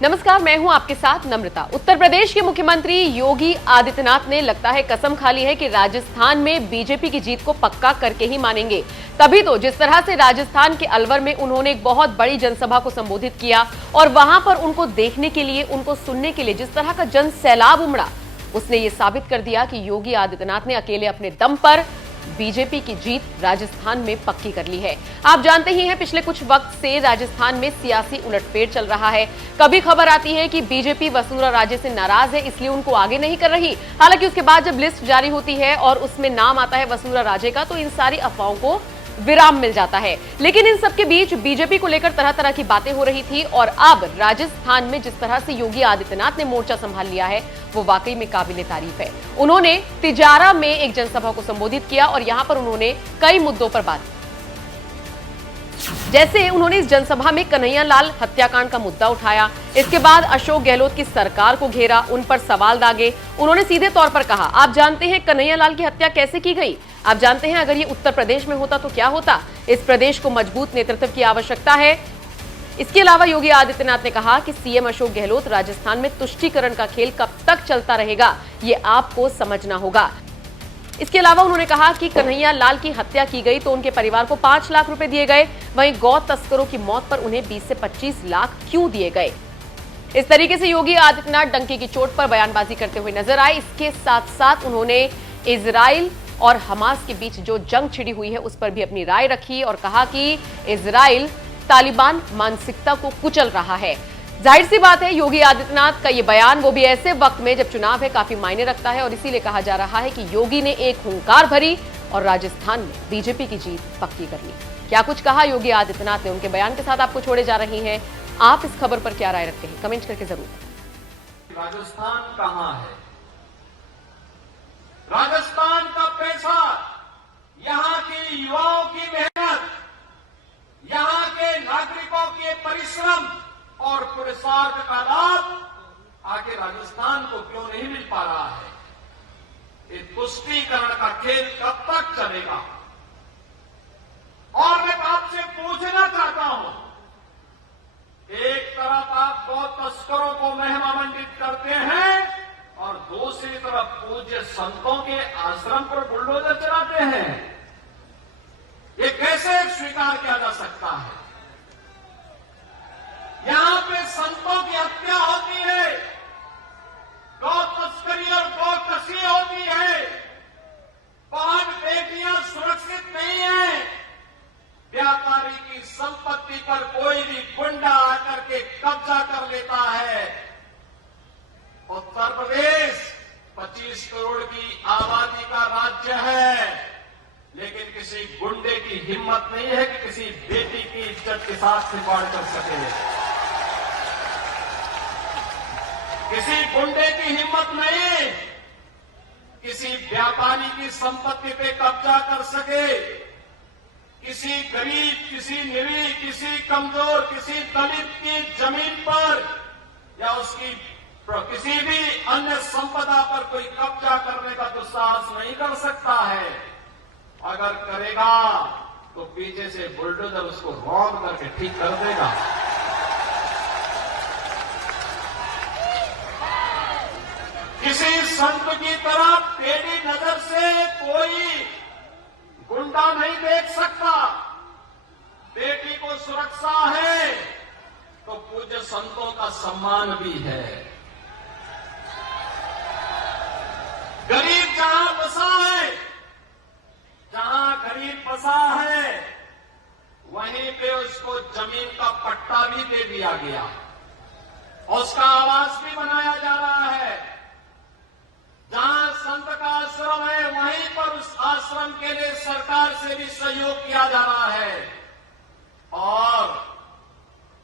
नमस्कार, मैं हूं आपके साथ नम्रता। उत्तर प्रदेश के मुख्यमंत्री योगी आदित्यनाथ ने लगता है कसम खा ली है कि राजस्थान में बीजेपी की जीत को पक्का करके ही मानेंगे। तभी तो जिस तरह से राजस्थान के अलवर में उन्होंने एक बहुत बड़ी जनसभा को संबोधित किया और वहां पर उनको देखने के लिए, उनको सुनने के लिए जिस तरह का जन सैलाब उमड़ा, उसने ये साबित कर दिया कि योगी आदित्यनाथ ने अकेले अपने दम पर बीजेपी की जीत राजस्थान में पक्की कर ली है। आप जानते ही हैं, पिछले कुछ वक्त से राजस्थान में सियासी उलटफेर चल रहा है। कभी खबर आती है कि बीजेपी वसुंधरा राजे से नाराज है, इसलिए उनको आगे नहीं कर रही। हालांकि उसके बाद जब लिस्ट जारी होती है और उसमें नाम आता है वसुंधरा राजे का, तो इन सारी अफवाहों को विराम मिल जाता है। लेकिन इन सबके बीच बीजेपी को लेकर तरह तरह की बातें हो रही थी और अब राजस्थान में जिस तरह से योगी आदित्यनाथ ने मोर्चा संभाल लिया है, वो वाकई में काबिले तारीफ है। उन्होंने तिजारा में एक जनसभा को संबोधित किया और यहां पर उन्होंने कई मुद्दों पर बात की। जैसे उन्होंने इस जनसभा में कन्हैया लाल हत्याकांड का मुद्दा उठाया, इसके बाद अशोक गहलोत की सरकार को घेरा, उन पर सवाल दागे। उन्होंने सीधे तौर पर कहा, आप जानते हैं कन्हैया लाल की हत्या कैसे की गई? आप जानते हैं अगर ये उत्तर प्रदेश में होता तो क्या होता? इस प्रदेश को मजबूत नेतृत्व की आवश्यकता है। इसके अलावा योगी आदित्यनाथ ने कहा कि सीएम अशोक गहलोत राजस्थान में तुष्टीकरण का खेल कब तक चलता रहेगा, ये आपको समझना होगा। इसके अलावा उन्होंने कहा कि कन्हैया लाल की हत्या की गई तो उनके परिवार को 5 लाख रुपए दिए गए, वहीं गौ तस्करों की मौत पर उन्हें 20 से 25 लाख क्यों दिए गए? इस तरीके से योगी आदित्यनाथ डंके की चोट पर बयानबाजी करते हुए नजर आए। इसके साथ साथ उन्होंने इजराइल और हमास के बीच जो जंग छिड़ी हुई है उस पर भी अपनी राय रखी और कहा कि इजराइल तालिबान मानसिकता को कुचल रहा है। जाहिर सी बात है, योगी आदित्यनाथ का ये बयान वो भी ऐसे वक्त में जब चुनाव है काफी मायने रखता है और इसीलिए कहा जा रहा है कि योगी ने एक हुंकार भरी और राजस्थान में बीजेपी की जीत पक्की कर ली। क्या कुछ कहा योगी आदित्यनाथ ने, उनके बयान के साथ आपको छोड़े जा रही हैं। आप इस खबर पर क्या राय रखते हैं, कमेंट करके जरूर। राजस्थान कहां है? राजस्थान का पैसा, यहां के युवाओं की मेहनत, यहां के नागरिकों के परिश्रम और पुरुषार्थ का लाभ आखिर राजस्थान को क्यों नहीं मिल पा रहा है? ये तुष्टीकरण का खेल कब तक चलेगा? और मैं आपसे पूछना चाहता हूं, एक तरफ आप गौ तस्करों को महिमा मंडित करते हैं और दूसरी तरफ पूज्य संतों के आश्रम पर बुलडोजर चलाते हैं। ये कैसे स्वीकार किया जा सकता है? यहां पे संतों की हत्या होती है, गौ तस्करी और गौ कसी होती है, बहन बेटियां सुरक्षित नहीं है, व्यापारी की संपत्ति पर कोई भी गुंडा आकर के कब्जा कर लेता है। उत्तर प्रदेश 25 करोड़ की आबादी का राज्य है, लेकिन किसी गुंडे की हिम्मत नहीं है कि किसी बेटी की इज्जत के साथ खिलवाड़ कर सके। किसी गुंडे की हिम्मत नहीं किसी व्यापारी की संपत्ति पे कब्जा कर सके। किसी गरीब, किसी निरीह, किसी कमजोर, किसी दलित की जमीन पर या उसकी किसी भी अन्य संपदा पर कोई कब्जा करने का दुस्साहस नहीं कर सकता है। अगर करेगा तो पीछे से बुलडोजर उसको रौंद करके ठीक कर देगा। किसी संत की तरफ टेढ़ी नजर से कोई गुंडा नहीं देख सकता। बेटी को सुरक्षा है तो पूज्य संतों का सम्मान भी है। गरीब जहां बसा है, जहां गरीब बसा है, वहीं पे उसको जमीन का पट्टा भी दे दिया गया, उसका आवास भी बनाया जा रहा है। जहां संत का आश्रम है, वहीं पर उस आश्रम के लिए सरकार से भी सहयोग किया जा रहा है। और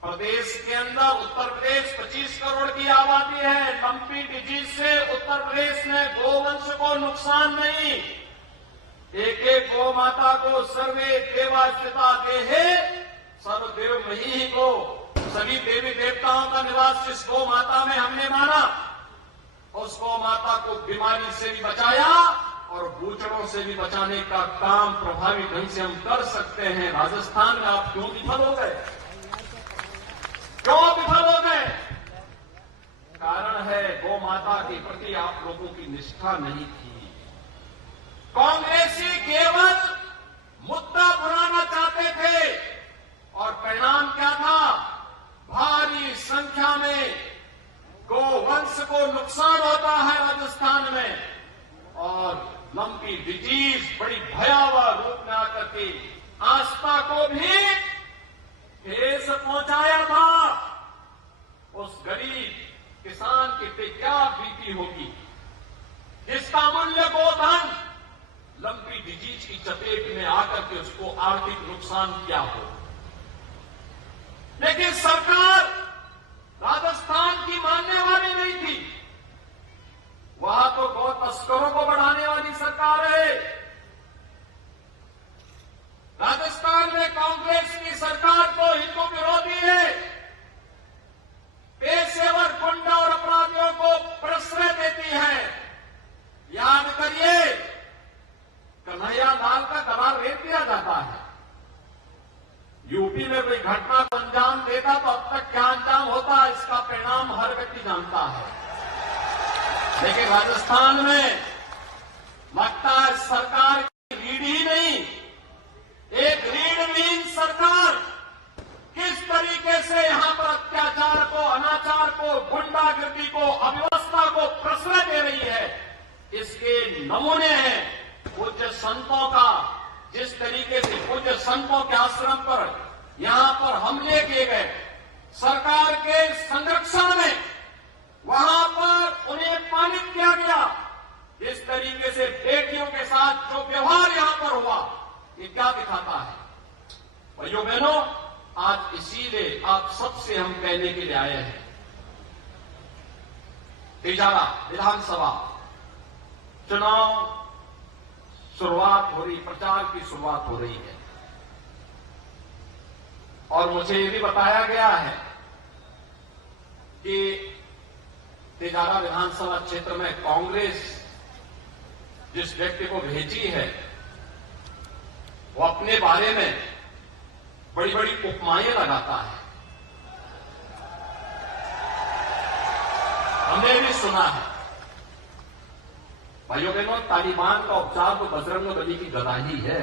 प्रदेश के अंदर, उत्तर प्रदेश 25 करोड़ की आबादी है। लंपी डिजीज से उत्तर प्रदेश में गोवंश को नुकसान नहीं। एक एक गौ माता को सर्वे देवा स्थिता देहे सर्वदेव मही को, सभी देवी देवताओं का निवास जिस गौ माता में हमने माना, उस गौ माता को बीमारी से भी बचाया और बूचड़ों से भी बचाने का काम प्रभावी ढंग से हम कर सकते हैं। राजस्थान में आप क्यों विफल हो गए? क्यों विफल हो गए? निष्ठा नहीं थी। कांग्रेसी केवल मुद्दा बुलाना चाहते थे और परिणाम क्या था? भारी संख्या में गोवंश को नुकसान होता है राजस्थान में और लंपी डिजीज बड़ी भयावह रूप में आकर के आस्था को भी ठेस पहुंचाया था। उस गरीब किसान के पे क्या बीती होगी जिसका मूल्य गोधन लंपी डिजीज की चपेट में आकर के उसको आर्थिक नुकसान किया हो। लेकिन सरकार राजस्थान की मानने वाली नहीं थी। वहां तो गौ तस्करों को बढ़ाने वाली सरकार है। राजस्थान में कांग्रेस की सरकार तो हिंदू विरोधी है। पेशेवर गुंडा और अपराधियों को प्रश्रय देती है। याद करिए, कन्हैया लाल का गला रेत दिया जाता है। यूपी में कोई घटना को अंजाम देता तो अब तक क्या अंजाम होता है इसका परिणाम हर व्यक्ति जानता है। लेकिन राजस्थान में लगता है सरकार की रीढ़ ही नहीं, एक रीढ़विहीन सरकार किस तरीके से यहां पर अत्याचार को, अनाचार को, गुंडागर्दी को, अव्यवस्था को प्रश्रय दे रही है, इसके नमूने हैं पूज्य संतों का। जिस तरीके से पूज्य संतों के आश्रम पर यहां पर हमले किए गए सरकार के संरक्षण में, वहां पर उन्हें पानित किया गया। जिस तरीके से बेटियों के साथ जो व्यवहार यहां पर हुआ, ये क्या दिखाता है? भाइयों बहनों, आज इसीलिए आप सबसे हम कहने के लिए आए हैं, तिजारा विधानसभा चुनाव शुरुआत हो रही, प्रचार की शुरुआत हो रही है और मुझे ये भी बताया गया है कि तिजारा विधानसभा क्षेत्र में कांग्रेस जिस व्यक्ति को भेजी है वो अपने बारे में बड़ी बड़ी उपमाएं लगाता है। हमने भी सुना है। भाइयों बहनों, तालिबान का उपचार तो बजरंग बली की गदा ही है।